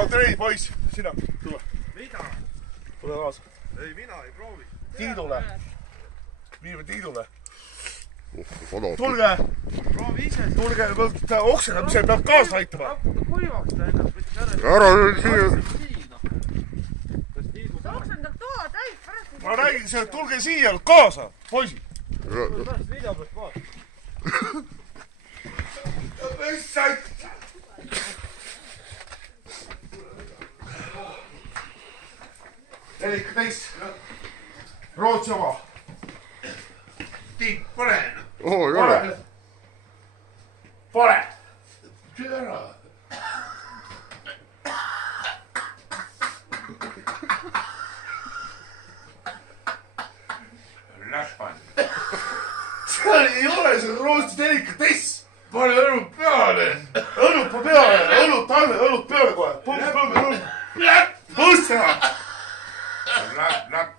Andrei, poiss, sina, tule. Mida? Tule kaasa. Ei, mina ei proovi. Tiidule. Viime Tiidule. Tulge! Proovi ise. Tulge, oksendamise peab kaasa aitama. Hakkuda kuivaks ta ennast, mitte käre. Ära siia. sa oksendad toa täis pärast. Ma räägin selle, tulge siia kaasa, poisid. Pärast vilja pealt vaata. Mis sa ütled? Erika teist. Rootsi oma. Tiit, pane. Oo, ei ole. Pane. Tee ära. Lähpan. Seal ei ole see Rootsi Erika teist. Pane õlut peale. Õlut peale. Õlut alla, õlut peale kohe. Põmm. Põsta. Lähp.